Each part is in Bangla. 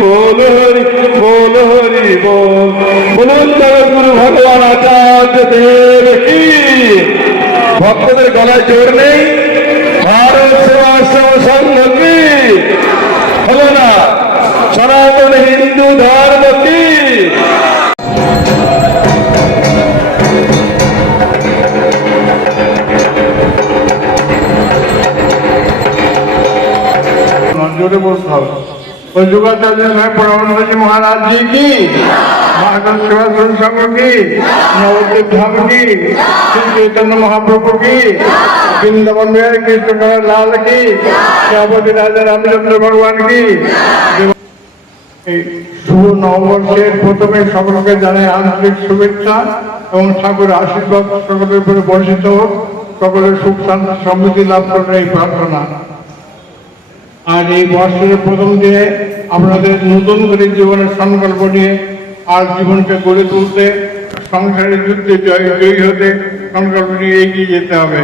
বল হরি বল হরি, বল। বলুন গুরু ভগবান আচার্য দেব কি? ভক্তদের গলায় জোর নেই? ভারত সেবাশ্রম সংঘ কি? হলো না। সনাতন হিন্দু ধর্ম কি? বসতে হবে। সাহেব পরমানন্দ মহারাজ জি কি সংঘ কি নবদ্বীপ ধাম কি শ্রী চৈতন্য মহাপ্রভু কি বৃন্দাবন বিহার কৃষ্ণ লাল কি রাজা রামচন্দ্র ভগবান কি শুভ নববর্ষের প্রথমে সকলকে জানাই আন্তরিক শুভেচ্ছা এবং ঠাকুর আশীর্বাদ সকলের উপরে বর্ষিত হোক। সকলের সুখ শান্তি সমৃদ্ধি লাভ করার এই প্রার্থনা। আর এই বর্ষের প্রথম দিনে আপনাদের নতুন করে জীবনের সংকল্প নিয়ে আর জীবনকে গড়ে তুলতে, সংসারের যুদ্ধে জয় জয়ী হতে সংকল্প নিয়ে এগিয়ে যেতে হবে।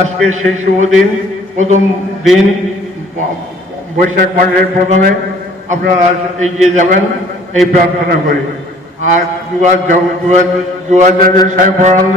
আজকে সেই শুভ দিন, প্রথম দিন, বৈশাখ মাসের প্রথমে আপনারা এগিয়ে যাবেন, এই প্রার্থনা করি। আর যুগা যুগাচার্য সাহেব পরানন্দ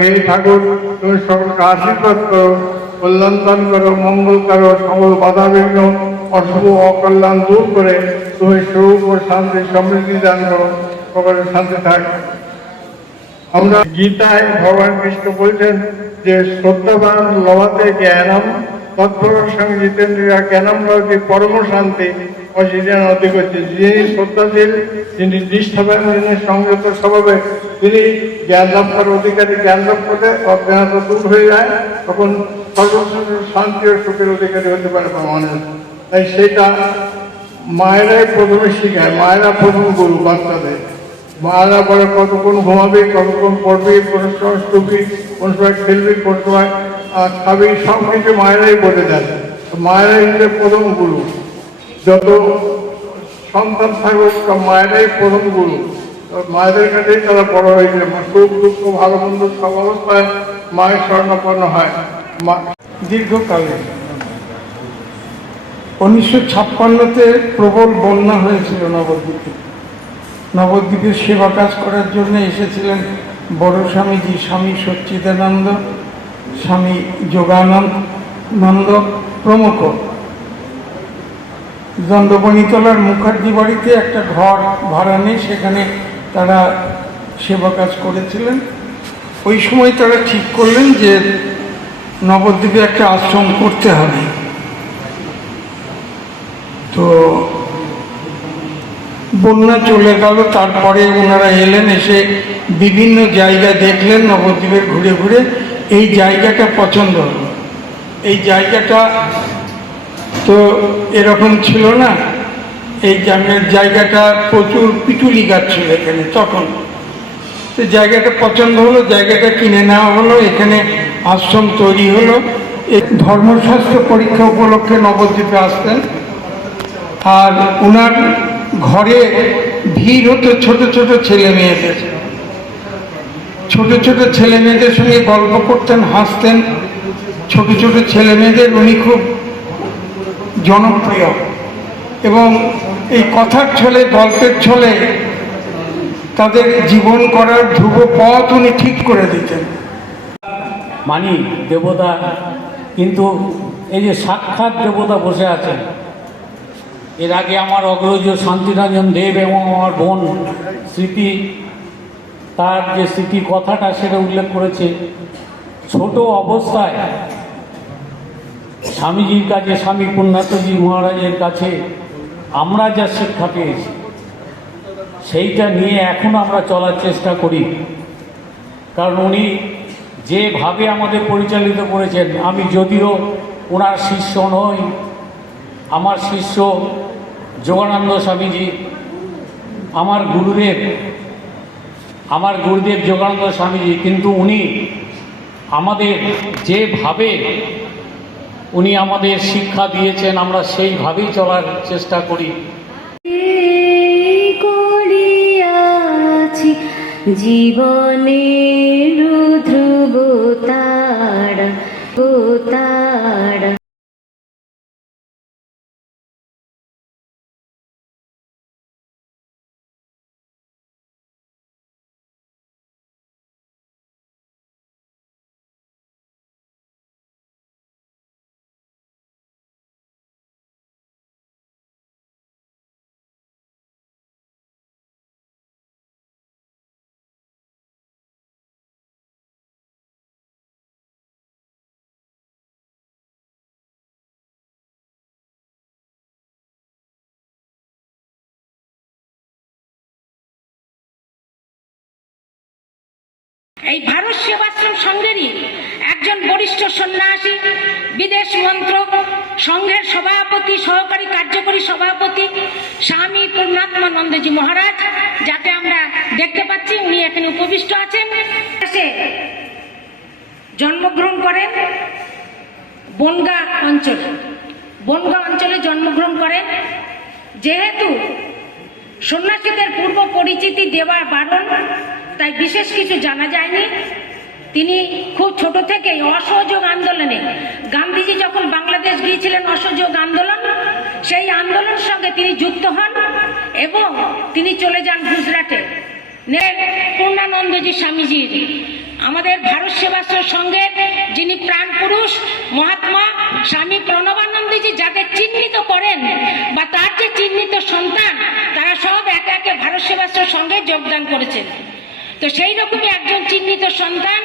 হে ঠাকুর, তুমি সকলকে আশীর্বাদ করো, কল্যাণ করো, মঙ্গল করো, সকল বাধা বিঘ্ন অশুভ অকল্যাণ দূর করে তুমি স্বরূপ ও শান্তি সমৃদ্ধি দান করো। সকলের শান্তি থাক। আমরা গীতায় ভগবান কৃষ্ণ বলছেন যে, শ্রদ্ধাবান লভাতে জ্ঞানম, তৎপর সঙ্গে জিতেন্দ্রিয়া জ্ঞানম লভতে পরম শান্তি। অধিক হচ্ছে যিনি শ্রদ্ধাশীল যিনি নিষ্ঠাবান সংযত স্বভাবে তিনি জ্ঞান লাভ করার অধিকারী জ্ঞান লাভ করলে অজ্ঞানত দূর হয়ে যায়, তখন সর্বশ্রেষ্ঠ শান্তি ও সুখের অধিকারী হতে পারে মানুষ তাই সেটা মায়েরাই প্রথমে শিখায়। মায়েরা প্রথম গুরু বাচ্চাদের। মায়েরা বলে, কতক্ষণ ঘুমাবি, কতক্ষণ পড়বি, কোন সময় টুপি কোন সময় খেলবি, কোন সময় খাবি? সব কিছু মায়েরাই বলে তো মায়েরাই হচ্ছে প্রথম গুরু। যত সন্তান থাকবে সব মায়েরাই প্রথম গুরু মায়েদের কাছেই তারা বড় হয়েছে সুখ দুঃখ, ভালো মন্দ সব অবস্থায় মায়ের স্বর্ণপন্ন হয়। মা দীর্ঘকালে উনিশশো ছাপ্পান্নতে প্রবল বন্যা হয়েছিল নবদ্বীপে। নবদ্বীপের সেবা কাজ করার জন্য এসেছিলেন বড় স্বামীজি, স্বামী সচ্চিদানন্দ, স্বামী যোগানন্দ নন্দ প্রমুখ। দণ্ডবনিতলার মুখার্জি বাড়িতে একটা ঘর ভাড়া নিয়ে সেখানে তারা সেবা কাজ করেছিলেন। ওই সময় তারা ঠিক করলেন যে নবদ্বীপে একটা আশ্রম করতে হবে। তো বন্যা চলে গেল, তারপরে ওনারা এলেন, এসে বিভিন্ন জায়গা দেখলেন নবদ্বীপের ঘুরে ঘুরে। এই জায়গাটা পছন্দ হলো। এই জায়গাটা তো এরকম ছিল না। এই জায়গার জায়গাটা প্রচুর পিটুলি গাছ ছিল এখানে তখন। তো জায়গাটা পছন্দ হলো, জায়গাটা কিনে নেওয়া হলো, এখানে আশ্রম তৈরি হলো। এই ধর্মশাস্ত্র পরীক্ষা উপলক্ষে নবদ্বীপে আসতেন। আর ওনার ঘরে ভিড় হতো ছোট ছোট ছেলে মেয়েদের। ছোট ছোট ছেলে মেয়েদের সঙ্গে গল্প করতেন, হাসতেন। ছোট ছোট ছেলে মেয়েদের উনি খুব জনপ্রিয়। এবং এই কথার ছলে, গল্পের ছলে তাদের জীবন করার ধ্রুব পথ উনি ঠিক করে দিতেন। মানি, দেবতা, কিন্তু এই যে সাক্ষাৎ দেবতা বসে আছেন, এর আগে আমার অগ্রজ শান্তিরঞ্জন দেব এবং আমার বোন স্মৃতি, তার যে স্মৃতি কথাটা সেটা উল্লেখ করেছে, ছোট অবস্থায় স্বামীজির কাছে, স্বামী পুণ্যাতজি মহারাজের কাছে আমরা যা শিক্ষা পেয়েছি, সেইটা নিয়ে এখন আমরা চলার চেষ্টা করি। কারণ উনি যেভাবে আমাদের পরিচালিত করেছেন, আমি যদিও ওনার শিষ্য নই, আমার শিষ্য যোগানন্দ স্বামীজি, আমার গুরুদেব আমার গুরুদেব যোগানন্দ স্বামীজি, কিন্তু উনি আমাদের যেভাবে উনি আমাদের শিক্ষা দিয়েছেন আমরা সেইভাবেই চলার চেষ্টা করি। করিয়াছি এই ভারত সেবাশ্রম সংঘেরই একজন বরিষ্ঠ সন্ন্যাসী, বিদেশ মন্ত্রক, সংঘের সভাপতি, সহকারী কার্যকরী সভাপতি স্বামী পূর্ণাত্মানন্দজি মহারাজ, যাকে আমরা দেখতে পাচ্ছি। উনি এখানে উপবিষ্ট আছেন। জন্মগ্রহণ করেন বনগা অঞ্চলে। বনগা অঞ্চলে জন্মগ্রহণ করেন। যেহেতু সন্ন্যাসীদের পূর্ব পরিচিতি দেওয়ার বারণ তাই বিশেষ কিছু জানা যায়নি। তিনি খুব ছোট থেকেই অসহযোগ আন্দোলনে, গান্ধীজি যখন বাংলাদেশ গিয়েছিলেন অসহযোগ আন্দোলন, সেই আন্দোলনের সঙ্গে তিনি যুক্ত হন এবং তিনি চলে যান গুজরাটে। পূর্ণানন্দজি স্বামীজির। আমাদের ভারত সেবাশ্রম সঙ্গের যিনি প্রাণ পুরুষ, মহাত্মা স্বামী প্রণবানন্দজি যাদের চিহ্নিত করেন বা তার যে চিহ্নিত সন্তান, তারা সব একে একে ভারত সেবাশ্রম সঙ্গে যোগদান করেছেন। তো সেই রকমই একজন চিহ্নিত সন্তান,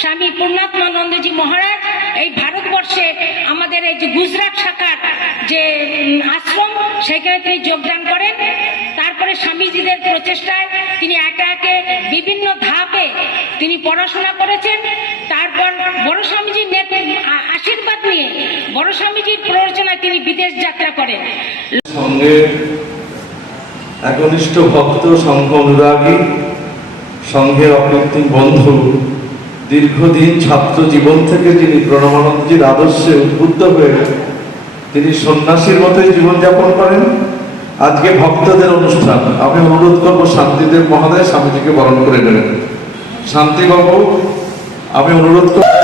স্বামী পূর্ণাত্মানন্দজি মহারাজ। এই ভারতবর্ষে আমাদের এই যে গুজরাট শাখার যে আশ্রম, সেখানে তিনি যোগদান করেন। তারপরে স্বামীজিদের প্রচেষ্টায় তিনি একে একে বিভিন্ন ধাপে তিনি পড়াশোনা করেছেন। তারপর বড় স্বামীজির আশীর্বাদ নিয়ে বড় স্বামীজির প্ররোচনায় তিনি বিদেশ যাত্রা করেন। সঙ্গের একনিষ্ঠ ভক্ত সংঘ অনুরাগী সংঘের অকৃত্রিম বন্ধু। দীর্ঘদিন ছাত্র জীবন থেকে যিনি প্রণবানন্দজির আদর্শে উদ্বুদ্ধ হয়ে তিনি সন্ন্যাসীর মতোই জীবনযাপন করেন। আজকে ভক্তদের অনুষ্ঠান। আমি অনুরোধ করব শান্তিদেব মহাদয় স্বামীজিকে বরণ করে নেবেন। শান্তিবাবু, আমি অনুরোধ করব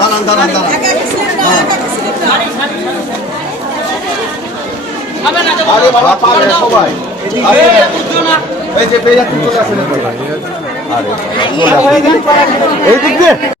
দাঁড়ান দাঁড়ান দাঁড়ান আরে বাবা সবাই এই যে পেয়ে যাচ্ছে চলে আসেন আরে এই দিক দিয়ে